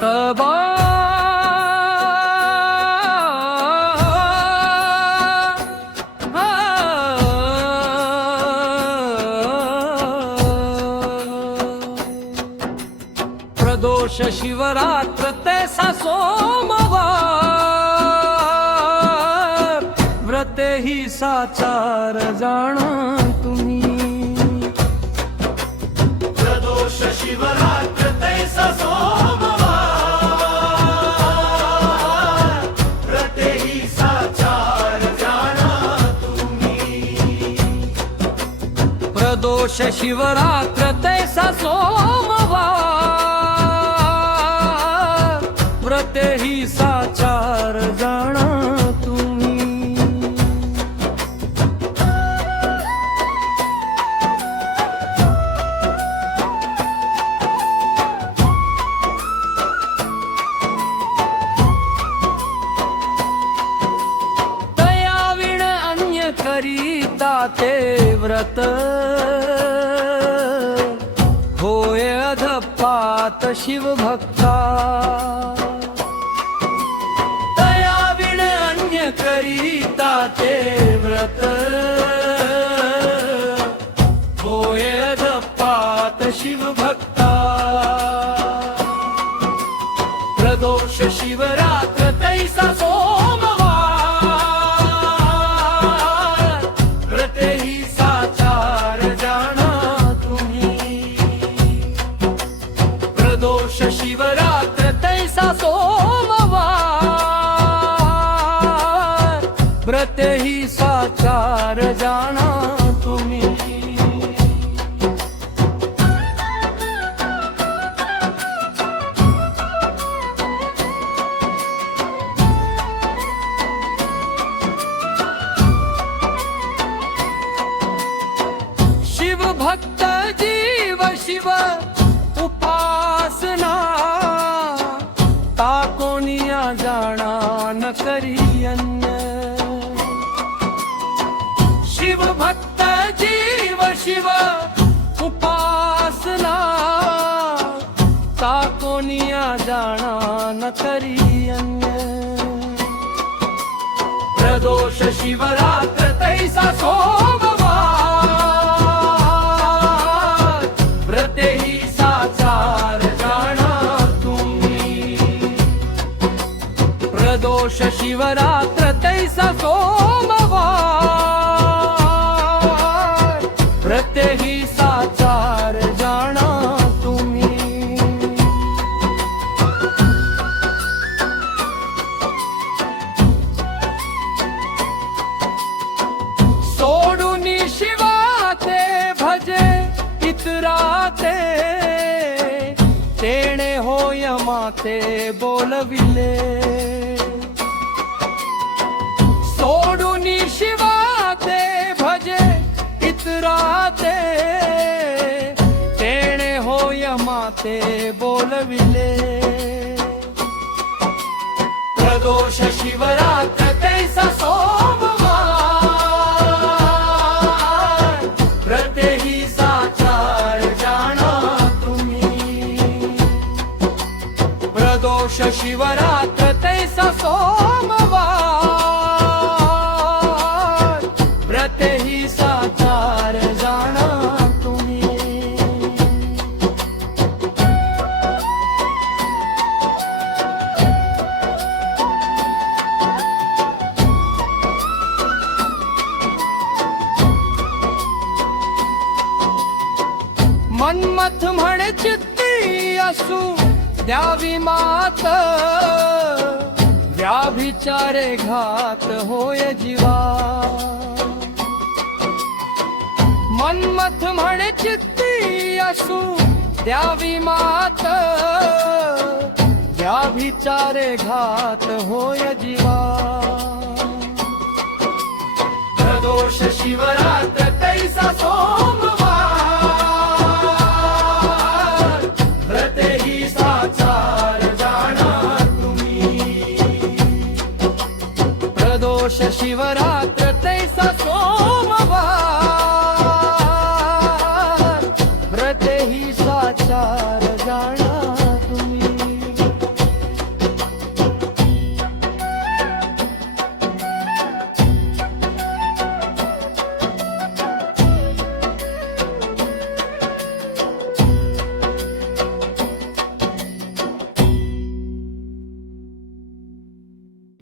विठोबा प्रदोष शिवरात्र तैसा सोमवार व्रते ही साचार जाणा तुम्ही प्रदोष शिवरात्र तैसा सोमवार व्रते ही साचार जाणा तुम्ही प्रदोष शिवरात्र तैसा सोमवार व्रते ही साचार जाणा तुम्ही दयाविण अन्य करीता ते व्रत होय अधपात शिवभक्ता दयाविण अन्य करीता ते व्रत होय अधपात शिवभक्ता प्रदोष शिवरात्र तैसा सोमवार व्रते ही साचार जाणा तुम्ही प्रदोष शिवरात्र तैसा सोमवार व्रते ही साचार जाणा तुम्ही शिव भक्त जीव शिव उपासना ताकोनिया जाणा न करी अन्य शिव भक्त जीव शिव उपासना ताकोनिया जाणा न करी अन्य प्रदोष शिवरात्र तैसा सोमवार व्रते ही साचार जाणा तुम्ही प्रदोष शिवरात्र तैसा सोमवार व्रते ही साचार जाणा तुम्ही सोडून शिवा ते भजे इतराते तेणे होय माते बोलविले सोडून शिवा ते भजे इतराते तेणे होय माते बोलविले प्रदोष शिवरात्र तैसा सोमवार व्रते ही साचार जाणा तुम्ही प्रदोष शिवरात्र तैसा सोमवार व्रते ही साचार जाणा तुम्ही मन्मथ म्हणे चित्ती असू द्यावी मात व्याभिचारे घात होय जीवा मन्मथ म्हणे चित्ती असू द्यावी मात व्याभिचारे घात होय जीवा प्रदोष शिवरात्र तैसा सोमवार